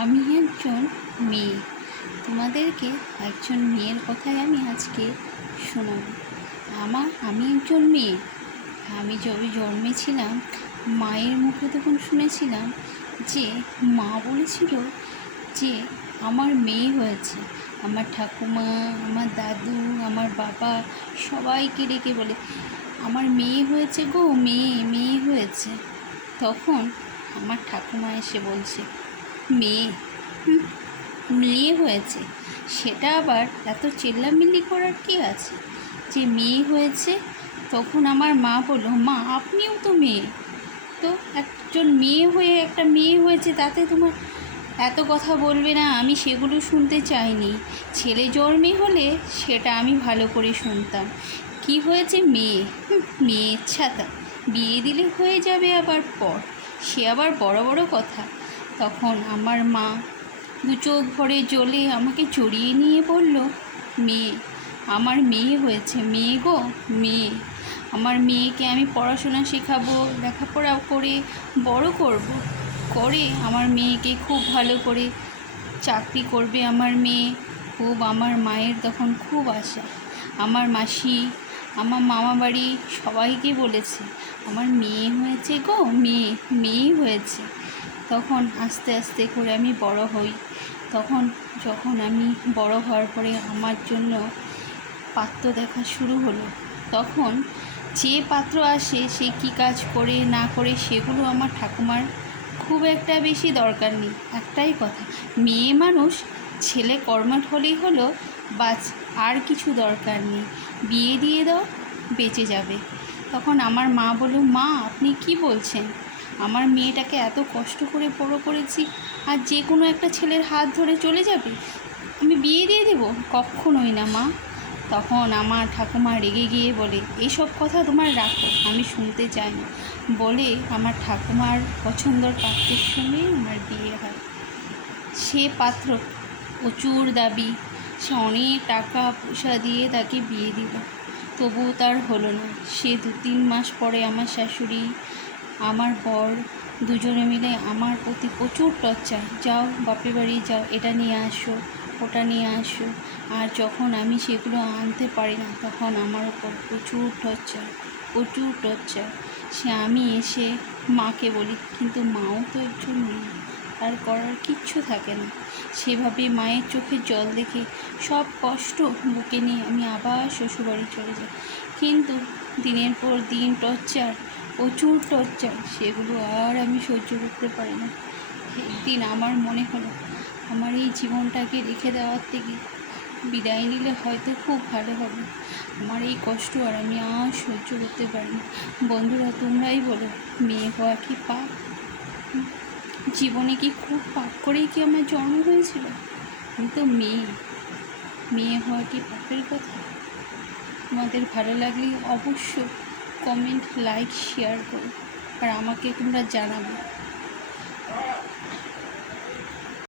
আমি একজন মেয়ে। তোমাদেরকে একজন মেয়ের কথাই আমি আজকে শোনাব। আমি একজন মেয়ে। আমি যবে জন্মেছিলাম, মায়ের মুখে তখন শুনেছিলাম যে মা বলেছিল যে আমার মেয়ে হয়েছে। আমার ঠাকুমা, আমার দাদু, আমার বাবা সবাইকে ডেকে বলে, আমার মেয়ে হয়েছে গো, মেয়ে মেয়ে হয়েছে। তখন আমার ঠাকুমা এসে বলছে, মেয়ে? মেয়ে হয়েছে, সেটা আবার এত চেল্লামিল্লি করার কী আছে যে মেয়ে হয়েছে? তখন আমার মা বলল, মা আপনিও তো মেয়ে, তো একজন মেয়ে হয়ে একটা মেয়ে হয়েছে, তাতে তোমার এত কথা বলবে না। আমি সেগুলো শুনতে চাইনি। ছেলে জন্মে হলে সেটা আমি ভালো করে শুনতাম। কি হয়েছে? মেয়ে। মেয়ের ছাতা, বিয়ে দিলে হয়ে যাবে আবার পর, সে আবার বড় বড় কথা। তখন আমার মা দু চোখ ভরে জ্বলে আমাকে জড়িয়ে নিয়ে বলল, মেয়ে, আমার মেয়ে হয়েছে, মেয়ে গো, মেয়ে। আমার মেয়েকে আমি পড়াশোনা শেখাবো, লেখাপড়া করে বড় করব, করে আমার মেয়েকে খুব ভালো করে চাকরি করবে আমার মেয়ে। খুব আমার মায়ের তখন খুব আশা। আমার মাসি, আমার মামা বাড়ি সবাইকে বলেছে, আমার মেয়ে হয়েছে গো, মেয়ে, মেয়ে হয়েছে। তখন আস্তে আস্তে করে আমি বড় হই। যখন আমি বড় হওয়ার পরে আমার জন্য পাত্র দেখা শুরু হলো, তখন যে পাত্র আসে সে কী কাজ করে না করে সেগুলো আমার ঠাকুমার খুব একটা বেশি দরকার নেই। একটাই কথা, মেয়ে মানুষ, ছেলে কর্মঠ হলেই হলো, বাস, আর কিছু দরকার নেই, বিয়ে দিয়ে দাও, বেঁচে যাবে। তখন আমার মা বলল, মা আপনি কি বলছেন? আমার মেয়েটাকে এত কষ্ট করে বড় করেছি, আর যে কোনো একটা ছেলের হাত ধরে চলে যাবে? আমি বিয়ে দিয়ে দেবো? কখনোই না মা। তখন আমার ঠাকুমা রেগে গিয়ে বলে, এইসব কথা তোমার রাখো, আমি শুনতে চাই না। বলে আমার ঠাকুমার পছন্দর পাত্রের সঙ্গেই আমার বিয়ে হয়। সে পাত্র প্রচুর দাবি, সে অনেক টাকা পয়সা দিয়ে তাকে বিয়ে দিল, তবুও তার হলো না। সে 2-3 মাস পরে আমার শাশুড়ি, আমার বর দুজনে মিলে আমার প্রতি প্রচুর টর্চার, যাও বাপের বাড়ি যাও, এটা নিয়ে আসো, ওটা নিয়ে আসো। আর যখন আমি সেগুলো আনতে পারি না, তখন আমার ওপর প্রচুর টর্চার, প্রচুর টর্চার। আমি এসে মাকে বলি, কিন্তু মাও তো একজন মেয়ে, আর করার কিচ্ছু থাকে না। সেভাবে মায়ের চোখের জল দেখে সব কষ্ট বুকে নিয়ে আমি আবার শ্বশুরবাড়ি চলে যাই। কিন্তু দিনের পর দিন টর্চার, প্রচুর টর্চার, সেগুলো আর আমি সহ্য করতে পারি না। একদিন আমার মনে হলো, আমার এই জীবনটাকে রেখে দেওয়ার থেকে বিদায় নিলে হয়তো খুব ভালো হবে। আমার এই কষ্ট আর আমি আর সহ্য করতে পারি না। বন্ধুরা, তোমরাই বলো, মেয়ে হওয়া কি পাপ? জীবনে কি খুব পাপ করেই কি আমার জন্ম হয়েছিল? আমি তো মেয়ে। মেয়ে হওয়া কি পাপের কথা? তোমাদের ভালো লাগলে অবশ্যই কমেন্ট, লাইক, শেয়ার করো, আর আমাকে তোমরা জানাবে।